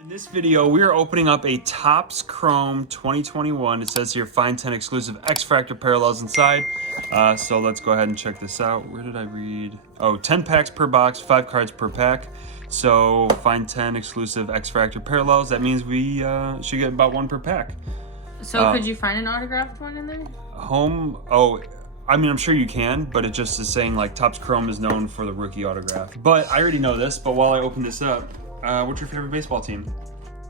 In this video, we are opening up a TOPPS Chrome 2021. It says here, find 10 exclusive X-Fractor parallels inside. So let's go ahead and check this out. Where did I read? Oh, 10 packs per box, 5 cards per pack. So find 10 exclusive X-Fractor parallels. That means we should get about 1 per pack. So could you find an autographed one in there? I mean, I'm sure you can, but it just is saying like TOPPS Chrome is known for the rookie autograph. But I already know this, but while I open this up, what's your favorite baseball team?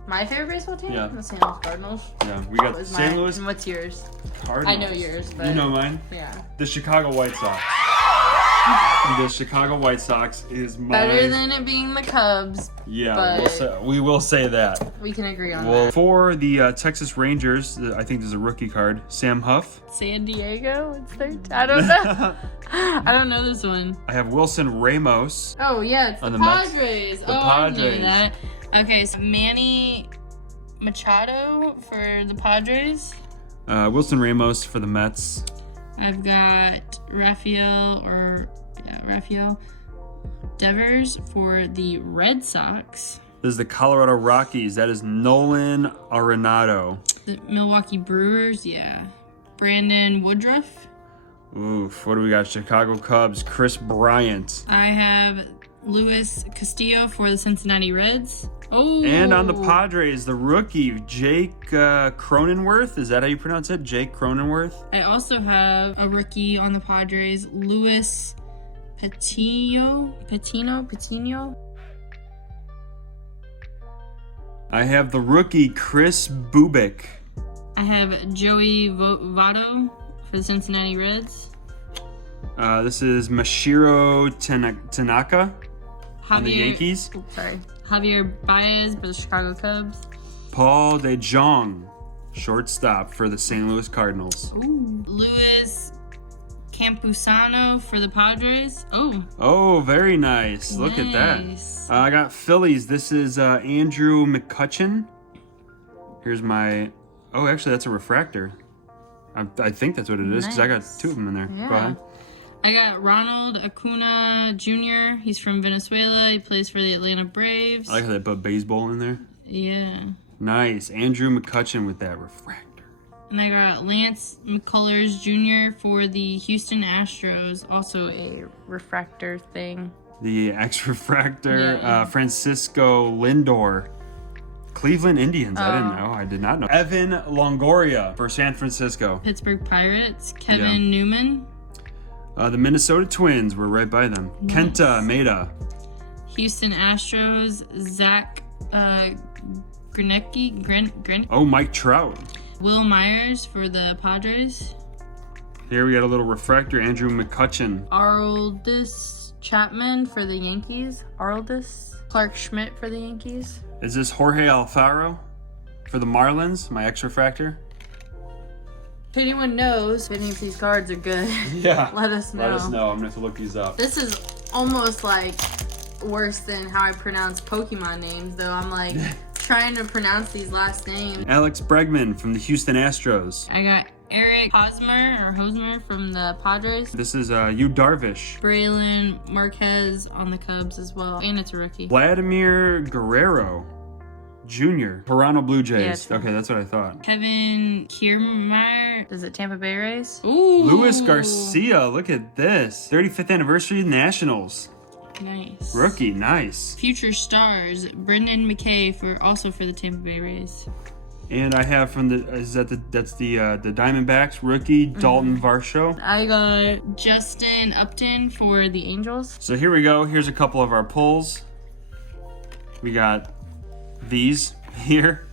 My favorite baseball team? Yeah. The St. Louis Cardinals. Yeah, we got St. Louis. And what's yours? Cardinals. I know yours, but... You know mine? Yeah. The Chicago White Sox. The Chicago White Sox is my... Better than it being the Cubs. Yeah, we will say that. We can agree on that. For the Texas Rangers, I think there's a rookie card. Sam Huff. San Diego? It's their... I don't know. I don't know this one. I have Wilson Ramos. Oh, yeah, it's the Padres. I knew that. Okay, so Manny Machado for the Padres. Wilson Ramos for the Mets. I've got Rafael Devers for the Red Sox. This is the Colorado Rockies. That is Nolan Arenado. The Milwaukee Brewers, yeah. Brandon Woodruff. Oof, what do we got? Chicago Cubs, Chris Bryant. I have Luis Castillo for the Cincinnati Reds. Oh. And on the Padres, the rookie, Jake Cronenworth. Is that how you pronounce it? Jake Cronenworth? I also have a rookie on the Padres, Luis Patino. I have the rookie, Chris Bubic. I have Joey Votto for the Cincinnati Reds. This is Mashiro Tanaka on the Yankees. Javier Baez for the Chicago Cubs. Paul DeJong, shortstop for the St. Louis Cardinals. Ooh. Luis Campusano for the Padres. Oh, very nice. Look at that. I got Phillies. This is Andrew McCutchen. Here's my... Oh, actually, that's a refractor. I think that's what it is, because I got 2 of them in there. Yeah. Go ahead. I got Ronald Acuna Jr. He's from Venezuela. He plays for the Atlanta Braves. I like how they put baseball in there. Yeah. Nice. Andrew McCutchen with that refractor. And I got Lance McCullers Jr. for the Houston Astros. Also a refractor thing. The X-Refractor. Yeah. Francisco Lindor. Cleveland Indians. I didn't know. I did not know. Evan Longoria for San Francisco. Pittsburgh Pirates. Kevin Newman. The Minnesota Twins. We're right by them. Nice. Kenta Maeda. Houston Astros. Zach Greinke. Oh, Mike Trout. Will Myers for the Padres. Here we got a little refractor. Andrew McCutchen. Aroldis Chapman for the Yankees. Clark Schmidt for the Yankees. Is this Jorge Alfaro for the Marlins? My X-Refractor. If anyone knows if any of these cards are good, yeah, let us know. Let us know. I'm going to have to look these up. This is almost like worse than how I pronounce Pokemon names, though. I'm like trying to pronounce these last names. Alex Bregman from the Houston Astros. I got Eric Hosmer from the Padres. This is Yu Darvish. Braylon Marquez on the Cubs as well. And it's a rookie. Vladimir Guerrero Jr. Toronto Blue Jays. Yeah, okay, that's what I thought. Kevin Kiermaier. Is it Tampa Bay Rays? Ooh. Luis Garcia. Look at this. 35th anniversary Nationals. Nice. Rookie. Nice. Future stars. Brendan McKay also for the Tampa Bay Rays. And I have from the that's the Diamondbacks rookie Dalton Varsho. I got Justin Upton for the Angels. So here we go. Here's a couple of our pulls. We got these here.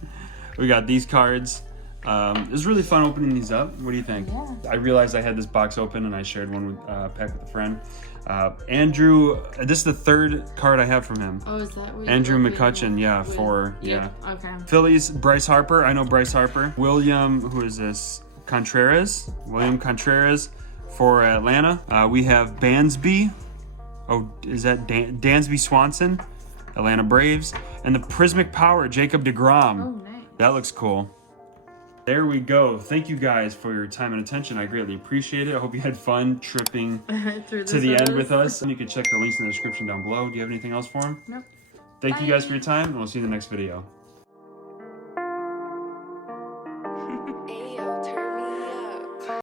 We got these cards. It was really fun opening these up. What do you think? Yeah. I realized I had this box open and I shared one with pack with a friend. Andrew, this is the 3rd card I have from him. Oh, is that what Andrew McCutchen, Okay. Phillies, Bryce Harper. I know Bryce Harper. William, who is this? Contreras. William Contreras for Atlanta. We have Bansby. Oh, is that Dansby Swanson? Atlanta Braves. And the Prismic Power, Jacob deGrom. Oh, nice. That looks cool. There we go. Thank you guys for your time and attention. I greatly appreciate it. I hope you had fun tripping to the end with us. And you can check the links in the description down below. Do you have anything else for them? Nope. Thank you guys for your time, and we'll see you in the next video. Ayy.